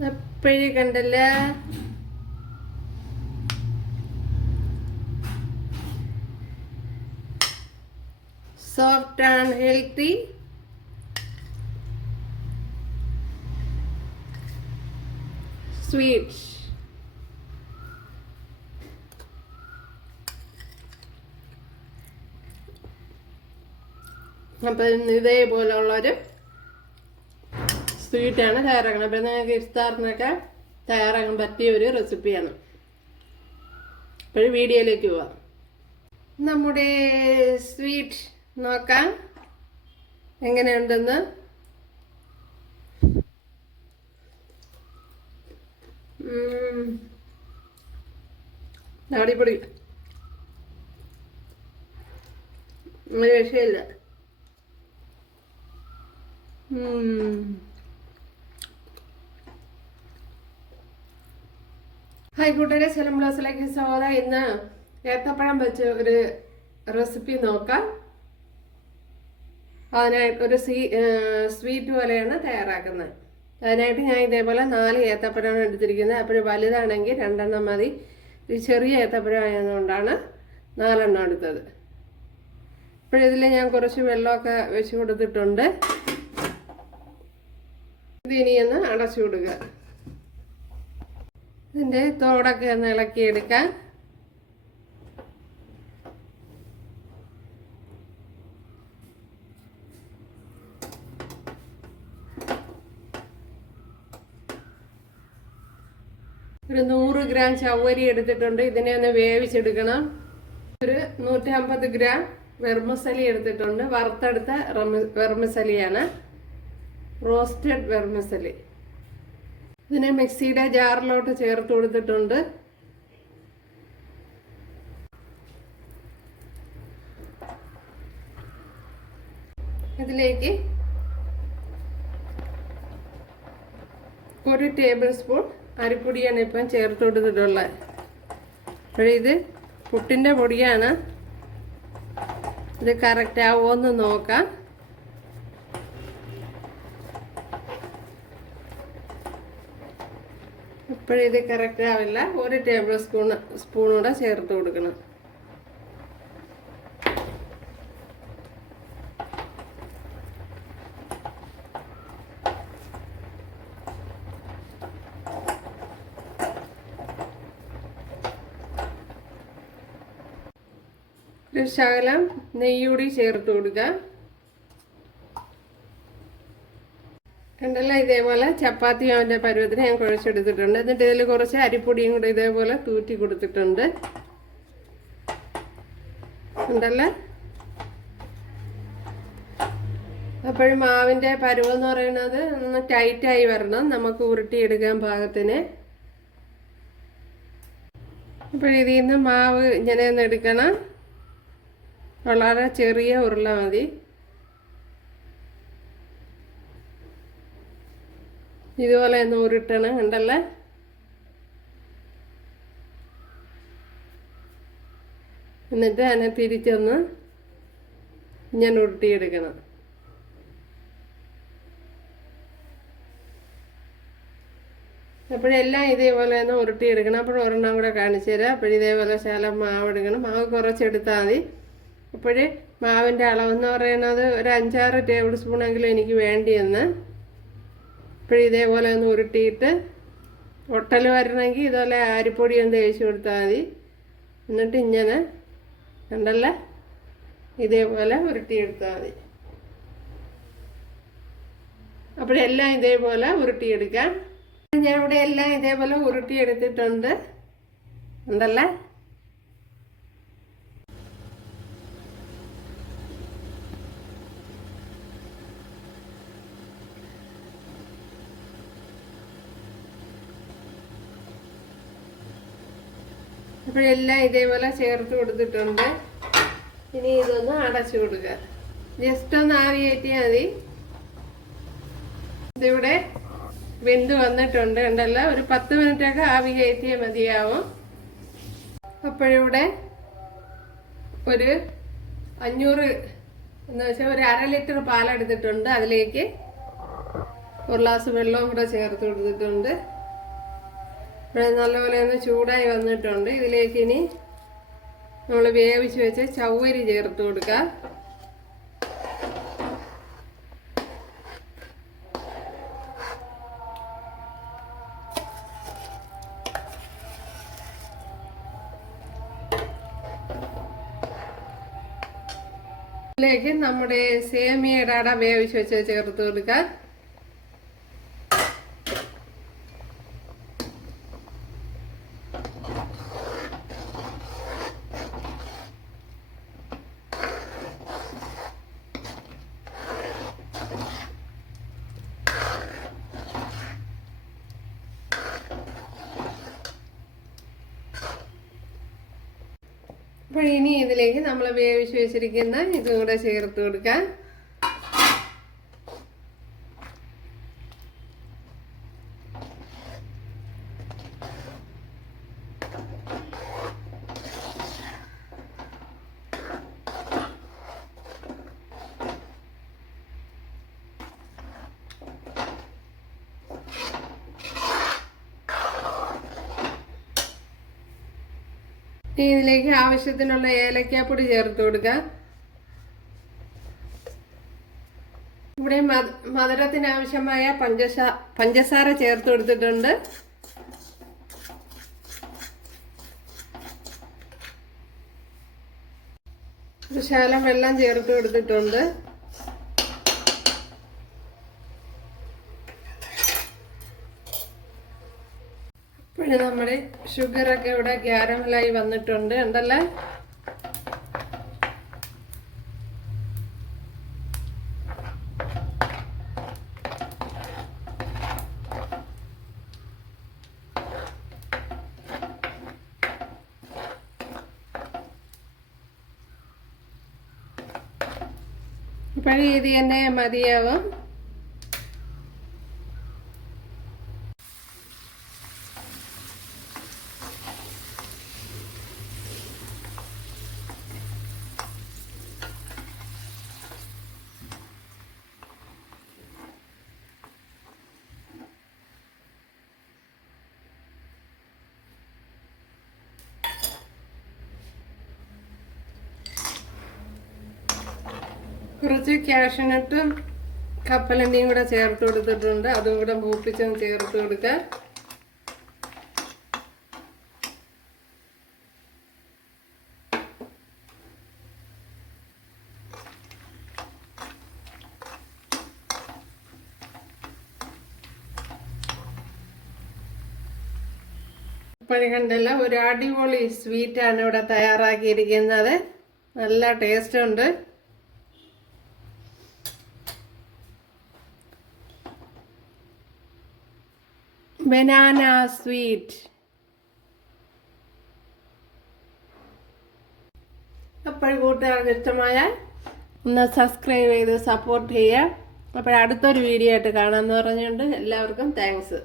എപ്പോഴും കണ്ടല്ല. Soft and healthy sweets. Appam ഇതേപോലെയുള്ളൊരു സ്വീറ്റാണ് തയ്യാറാക്കണം. അപ്പം നിങ്ങൾക്ക് ഇഫ്താറിനൊക്കെ തയ്യാറാക്കാൻ പറ്റിയ ഒരു റെസിപ്പിയാണ്. അപ്പോൾ വീഡിയോയിലേക്ക് പോവാം. നമ്മുടെ സ്വീറ്റ് നോക്കാം എങ്ങനെയുണ്ടെന്ന്. അടിപൊളി, ഒരു രക്ഷയില്ല. ഹായ് കൂട്ടുകാരെ, സെലം ബ്ലോസിലേക്ക് സ്വാഗതം. ഇന്ന് ഏത്തപ്പഴം വെച്ച് ഒരു റെസിപ്പി നോക്കാം. അതിനായിട്ട് ഒരു സ്വീറ്റ് പോലെയാണ് തയ്യാറാക്കുന്നത്. അതിനായിട്ട് ഞാൻ ഇതേപോലെ 4 ഏത്തപ്പഴമാണ് എടുത്തിരിക്കുന്നത്. അപ്പോൾ വലുതാണെങ്കിൽ 2 മതി. ഇത് ചെറിയ ഏത്തപ്പഴം ആയതുകൊണ്ടാണ് 4 എടുത്തത്. അപ്പോഴിതിൽ ഞാൻ കുറച്ച് വെള്ളമൊക്കെ വെച്ച് കൊടുത്തിട്ടുണ്ട്. ഇതിനിയൊന്ന് അടച്ചു കൊടുക്കുക. ഇതിൻ്റെ തോടൊക്കെ ഒന്ന് ഇളക്കിയെടുക്കാം. ഒരു 100 ഗ്രാം ചവ്വരി എടുത്തിട്ടുണ്ട്. ഇതിനെ ഒന്ന് വേവിച്ചെടുക്കണം. ഒരു 150 ഗ്രാം വെർമസലി എടുത്തിട്ടുണ്ട്. വറുത്തെടുത്ത വെർമസലിയാണ്, റോസ്റ്റഡ് വെർമസലി. ഇതിനെ മിക്സിയുടെ ജാറിലോട്ട് ചേർത്ത് കൊടുത്തിട്ടുണ്ട്. ഇതിലേക്ക് 1 ടേബിൾ സ്പൂൺ അരിപ്പൊടിയാണ് ഇപ്പം ചേർത്ത് കൊടുത്തിട്ടുള്ളത്. അപ്പോഴിത് പുട്ടിൻ്റെ പൊടിയാണ്. ഇത് കറക്റ്റ് ആവുമോയെന്ന് നോക്കാം. ഇപ്പോഴിത് കറക്റ്റ് ആവില്ല. 1 ടേബിൾ സ്പൂണൂടെ ചേർത്ത് കൊടുക്കണം. ഒരു ശകലം നെയ്യൂടി ചേർത്ത് കൊടുക്കുക. കണ്ടല്ല, ഇതേപോലെ ചപ്പാത്തി അവൻ്റെ പരുവത്തിന് ഞാൻ കുഴച്ചെടുത്തിട്ടുണ്ട്. എന്നിട്ട് ഇതിൽ കുറച്ച് അരിപ്പൊടിയും കൂടെ ഇതേപോലെ തൂറ്റി കൊടുത്തിട്ടുണ്ട്. ഉണ്ടല്ലോ. അപ്പോഴും മാവിൻ്റെ പരുവെന്ന് പറയുന്നത് ഒന്ന് ടൈറ്റായി വരണം, നമുക്ക് ഉരുട്ടിയെടുക്കാൻ പാകത്തിന്. അപ്പോഴിതിൽ നിന്ന് മാവ് ഇങ്ങനെ ഒന്ന് എടുക്കണം. വളരെ ചെറിയ ഉരുള മതി. ഇതുപോലെ ഒന്ന് ഉരുട്ടണം. കണ്ടല്ലേ. എന്നിട്ട് അതിനെ തിരിച്ചൊന്ന് ഞാൻ ഉരുട്ടിയെടുക്കണം. അപ്പോഴെല്ലാം ഇതേപോലെ ഒന്ന് ഉരുട്ടിയെടുക്കണം. അപ്പോൾ ഒരെണ്ണം കൂടെ കാണിച്ചു തരാം. അപ്പോഴിതേപോലെ ശകലം മാവ് എടുക്കണം. മാവ് കുറച്ചെടുത്താൽ മതി. അപ്പോൾ മാവിൻ്റെ അളവെന്ന് പറയുന്നത് ഒരു 5-6 ടേബിൾ സ്പൂണെങ്കിലും എനിക്ക് വേണ്ടിയെന്ന്. ഇതേപോലെ ഒന്ന് ഉരുട്ടിയിട്ട് ഒട്ടൽ വരണമെങ്കിൽ ഇതുപോലെ അരിപ്പൊടി ഒന്ന് തേച്ച് കൊടുത്താൽ മതി. എന്നിട്ട് ഇങ്ങനെ കണ്ടല്ല, ഇതേപോലെ ഉരുട്ടിയെടുത്താൽ മതി. അപ്പോഴെല്ലാം ഇതേപോലെ ഉരുട്ടിയെടുക്കാം. ഞാൻ ഇവിടെ എല്ലാം ഇതേപോലെ ഉരുട്ടിയെടുത്തിട്ടുണ്ട്. ഉണ്ടല്ലേ. അപ്പോഴെല്ലാം ഇതേപോലെ ചേർത്ത് കൊടുത്തിട്ടുണ്ട്. ഇനി ഇതൊന്ന് അടച്ചു കൊടുക്കുക. ജസ്റ്റ് ഒന്ന് ആവി കയറ്റിയാൽ മതി. ഇതിവിടെ വെന്ത് വന്നിട്ടുണ്ട്. കണ്ടല്ലോ, ഒരു 10 മിനിറ്റൊക്കെ ആവി കയറ്റിയാൽ മതിയാവും. അപ്പോഴിവിടെ ഒരു 500 എന്ന് വെച്ചാൽ ഒരു 1/2 ലിറ്റർ പാലെടുത്തിട്ടുണ്ട്. അതിലേക്ക് ഒരു ഗ്ലാസ് വെള്ളവും കൂടെ ചേർത്ത് കൊടുത്തിട്ടുണ്ട്. നല്ലപോലെ ഒന്ന് ചൂടായി വന്നിട്ടുണ്ട്. ഇതിലേക്ക് ഇനി നമ്മൾ വേവിച്ച് വെച്ച് ചവ്വരി ചേർത്ത് കൊടുക്കാം. ഇതിലേക്ക് നമ്മുടെ സേമിയയുടെ അട വേവിച്ച് വെച്ച് ചേർത്ത് കൊടുക്കാം. അപ്പോൾ ഇനി ഇതിലേക്ക് നമ്മൾ വേവിച്ച് വെച്ചിരിക്കുന്ന ഇതും കൂടെ ചേർത്ത് കൊടുക്കാം. ഇതിലേക്ക് ആവശ്യത്തിനുള്ള ഏലക്കാപ്പൊടി ചേർത്ത് കൊടുക്കുക. ഇവിടെ മധുരത്തിന് ആവശ്യമായ പഞ്ചസാര ചേർത്ത് കൊടുത്തിട്ടുണ്ട്. ഒരു ശകലം വെള്ളം ചേർത്ത് കൊടുത്തിട്ടുണ്ട്. ഇപ്പോഴും നമ്മുടെ ഷുഗറൊക്കെ ഇവിടെ ക്യാരമലായി വന്നിട്ടുണ്ട് ഉണ്ടല്ലേ. ഇപ്പോഴും ഇത് തന്നെ മതിയാവും. കുറച്ച് കാഷ്യൂനട്ടും കപ്പലണ്ടിയും കൂടെ ചേർത്ത് കൊടുത്തിട്ടുണ്ട്. അതും കൂടെ മൂപ്പിച്ചും ചേർത്ത് കൊടുക്കുക. ഇപ്പോഴും കണ്ടല്ല, ഒരു അടിപൊളി സ്വീറ്റാണ് ഇവിടെ തയ്യാറാക്കിയിരിക്കുന്നത്. നല്ല ടേസ്റ്റ് ഉണ്ട്. Banana sweet. അപ്പോൾ കൂട്ടുകാർക്ക് ഇഷ്ടമായാൽ ഒന്ന് സബ്സ്ക്രൈബ് ചെയ്ത് സപ്പോർട്ട് ചെയ്യുക. അപ്പോൾ അടുത്തൊരു വീഡിയോ ആയിട്ട് കാണാമെന്ന് പറഞ്ഞുകൊണ്ട് എല്ലാവർക്കും താങ്ക്സ്.